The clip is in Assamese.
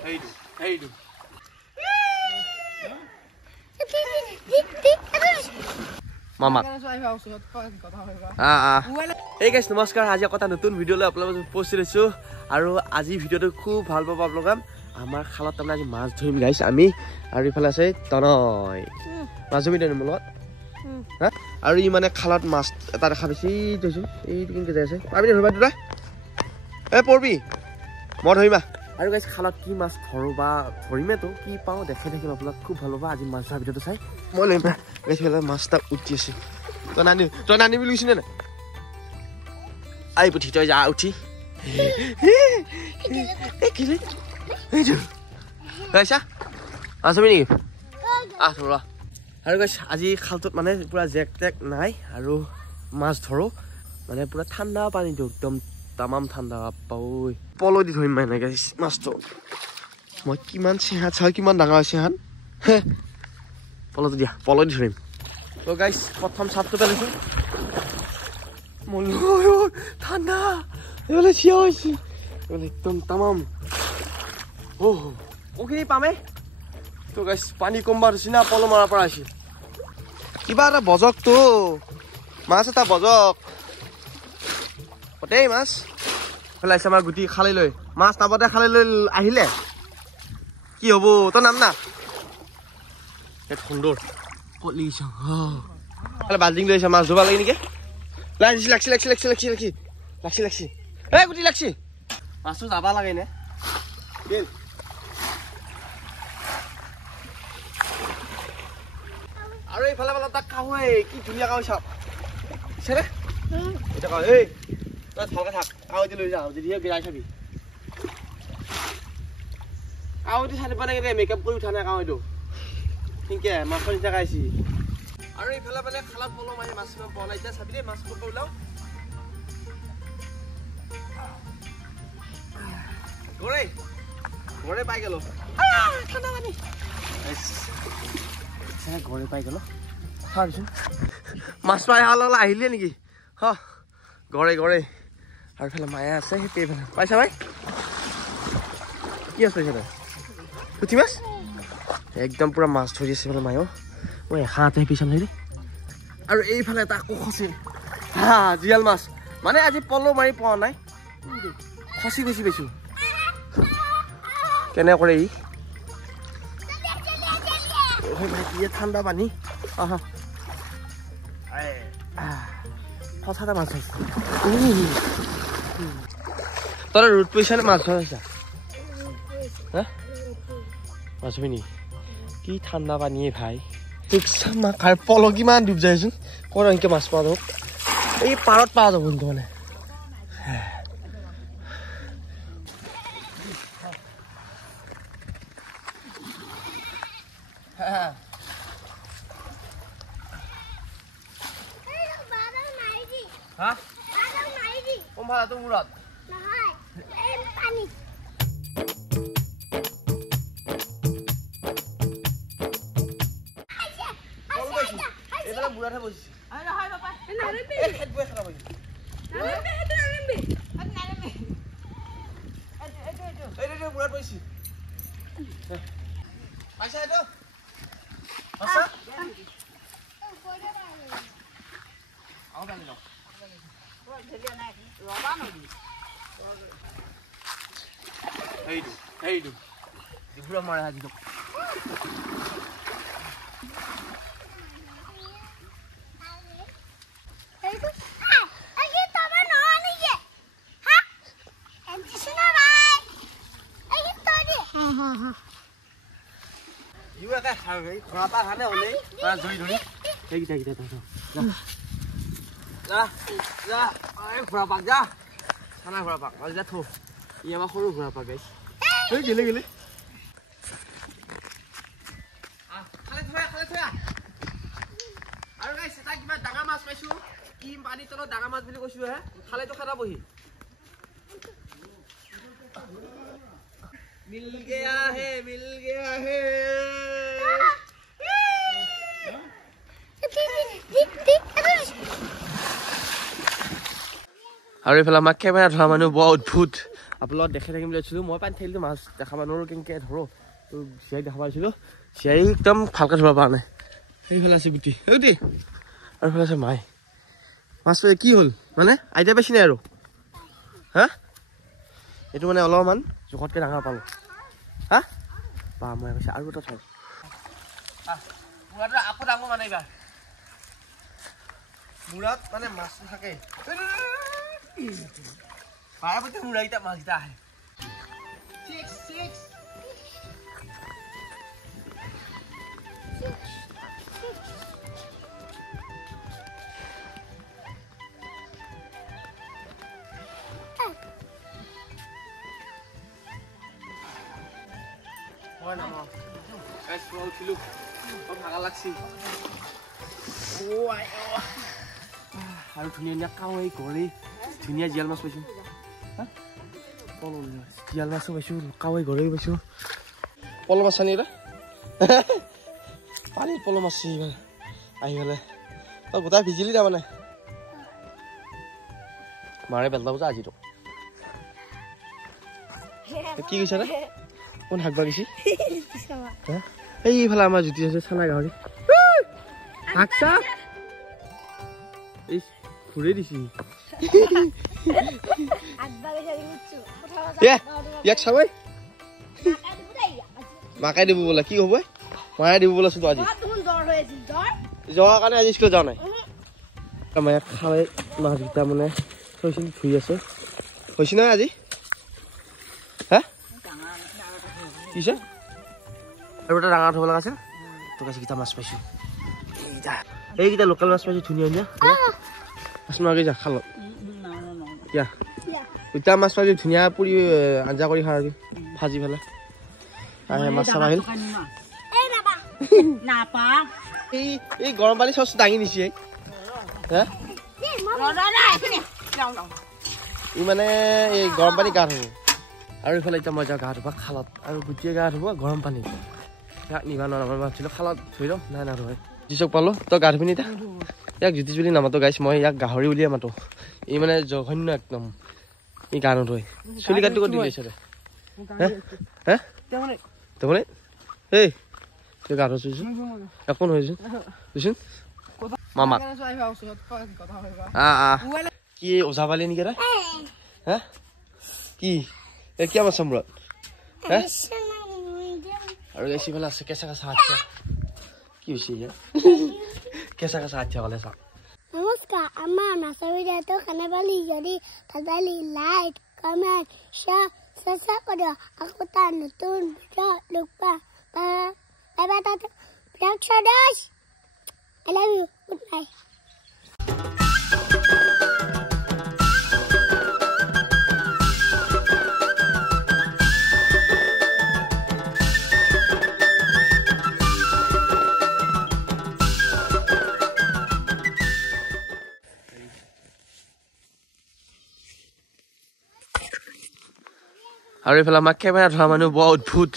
Hey, do. Mama. Hey guys, namaskar. Aji akota notun video le upload post korisu aru aji video to khub bhal paba apnalok amar khalat tamna aji mas dhorim guys ami aru ifale ase tonoi majomi den mulot ha aru I mane khalat mas eta dekha besi joisu ei kinke jai ase pabi dhorba dura e porbi mo dhorima aru guys khalat ki mas dhoroba dhorime to ki pao dekhe thakim apnalok khub bhal paba aji mas video to sai moi loim guys fela mas ta uti ase to nani biluisi na ai puthi to ja uthi ekile ejo aisha asami ni thora aru guys aji khaltot mane pura jek tek nai aru mas dhoro mane pura thanda pani to ekdom tamam thanda paoi polo di thoim mane guys mas to moi kiman siha cha kiman danga sihan polo dia polo di thoim so guys prothom chapto pelaisu molo thanda ele chiaisi ele ekdom tamam oh okay pame to guys pani kombar sina polo mara para ashi kiba ra bojok to mas eta bojok otei mas pelaisa ma guti khali loi mas tabate khali loi ahile ki hobo to nam na et khondor poli sang ale baljing loi mas joba lagi niki laksi eh guti laksi masu jaba lage ne del aru ei phala tak kawe ki dunia kawe sap sere eta ka ei ta thalka thak kawe di loi jao jodi birai sabi kawe di sare bane ke makeup kori uthana kawe do ঠিককে মাছ পানি জাগাইছি আৰু এই ফেলা ফেলা খালাত বলো মাই মাছ বনাইতা সাবি দে মাছ পকো লাও গরে পাই গেল খানা মানে এসে গরে পাই গেল হারছুন মাছ পাই হালালা আহিলে নেকি হ গরে আৰু ফেলা মায়া আছে হেতে ফেলা পাইছা ভাই কি আছে সেটা পুঠি মাছ একদম পুরা মাছ ধৰি আছে ফেলা মায়ো মই হাতে পিছাম নাই আৰু এই ফেলা এটা খসে হা জিয়াল মাছ মানে আজি পলো মাৰি পোৱা নাই খসি গৈছি বেছি কেনে কৰে ই ওই ভাই কি ঠান্ডা পানী আহা কথাটা মাছ আছে তোর রুট পয়সা মাছ ধরছা হ্যাঁ মাছ হয়নি কি ঠান্ডা পানী ভাই মা খাই পল কিমান ডুব যাইচোন কৰ এনেকে মাছ পোৱা যাব এই পাৰত পোৱা যাব কিন্তু মানে হা কম ভাড়া তো মুরাদ নহয় এই পানি এটা বুড়াটা বসি আরে হাই বাবা নারবি এই খেত বই খারাপ হইছে নারবি এটা নারবি আরে নারবি এটা বুড়া বসি আচ্ছা এটা আচ্ছা আও গালি দাও ওই ঢেলিয়া নাই রবা নবি এই দু বুড়া মারা হাজি দাও ইউ এটা খাই খৰাপা খানে হলে জই ধৰি এই কিটা যা এই খৰাপা যা খানা খৰাপা আজি যা থো ই আমাৰ সৰু খৰাপা গাইছ এই গেলে খালে থয়া আৰু গাইছ এটা কিবা ডাঙা মাছ পাইছো কি পানী তলত ডাঙা মাছ বুলি কৈছো হে খালে তো খাটা বহি मिल गया है আৰু এফালে মাক কেমেৰা ধৰা মানুহ বৰ অদ্ভুত আপোনালোকক দেখাই থাকিম বুলি ভাবিছিলোঁ মই পানী থাকিলেতো মাছ দেখা মানুহৰ কেনেকৈ ধৰোঁ তো চিয়াই দেখা পাইছিলোঁ চিয়াই একদম ভালকৈ ধৰিব পৰা নাই সেইফালে আছে গুটি গুটি আৰু এইফালে আছে মাই মাছটো কি হ'ল মানে আইডিয়া পাইছি নাই আৰু হা এইটো মানে অলপমান জোখতকৈ ডাঙৰ পালোঁ হা বা মই কৈছে আৰু এটা ঠাই আকৌ ডাঙৰ মানে এইবাৰ মূৰত মানে মাছ থাকে পাৰাপতি মূৰাকেইটা মাছকেইটা আহে আৰু ধুনীয়া ধুনীয়া কাৱৈ গৰৈ ধুনীয়া জীয়াল মাছ পাইছোঁ জীয়াল মাছো পাইছোঁ কাৱৈ গৰৈ পাইছোঁ পল মাছ আনি পানীত পল মাছ আহি গ'লে তই গোটাই ভিজিলি তাৰমানে মাৰে বেলটা বজা আজিতো কি কৈছা নে কোন শাক বাগিছি এইফালে আমাৰ জুতি আছে চানা গাহৰি শাক চাক ঘূৰে দিছি ইয়াক চাবই মাকাই দিব বোলে কি হ'ব মায়ে দিব বোলে চোন আজি যোৱাৰ কাৰণে আজি স্কুলত যোৱা নাই মায়ে খাই মাছকেইটা মানে থৈছিল ধুই আছে হৈছে নহয় আজি হা কিছে আৰু এটা ডাঙৰ থ'ব লগা আছিল তোক আজি কেইটা মাছ পাইছোঁ এইকেইটা লোকেল মাছ পাইছোঁ ধুনীয়া ধুনীয়া মাছ মাৰি যা খালত এতিয়া দুটা মাছ পাইছোঁ ধুনীয়া পুৰি আঞ্জা কৰি খাওঁ আজি ভাজি পেলাই মাছ চাব আহিল এই গৰম পানী চচ দাঙি নিছে হা ই মানে এই গৰম পানী গা ধুব আৰু এইফালে এতিয়া মই যাওঁ গা ধুবা খালত আৰু গোটেই গা ধুব গৰম পানী ইয়াক নিবা নোৱাৰা ভাবিছিলোঁ খালত ধুই লওঁ নাই নধুৱাই যিচক পালোঁ তই গা ধুবি নি এতিয়া ইয়াক জ্যোতিষ বুলি নামাতো গাইছ মই ইয়াক গাহৰি বুলিয়ে মাতো ই মানে জঘন্য একদম ই গা নোধোৱে চুলি কাটি কৰি দিছে দে হে তাৰমানে এই তই গা ধুইছোন একো নহয়চোন দেচোন মামাক কি ওজা পালি নেকি এটা হে কি কিয় মাছ মূৰত হে আৰু এইফালে আছে কেঁচা কেঁচা হাতীয়া কি হৈছে ইয়াৰ কেঁচা কেঁচা হাতীয়া ক'লে চাওক নমস্কাৰ আমাৰ মাছৰ ভিডিঅ'টো খানা পালি যদি তাতে লাইক কমেণ্ট শ্বেয়াৰ সাবস্ক্ৰাইব কৰি দিয়ক আকৌ তাৰ নতুন ভিডিঅ' লগ পাম বাই বাই তাতে I love you. Goodbye. আৰু এইফালে আমাক কেমেৰা ধৰা মানুহ বৰ অদ্ভুত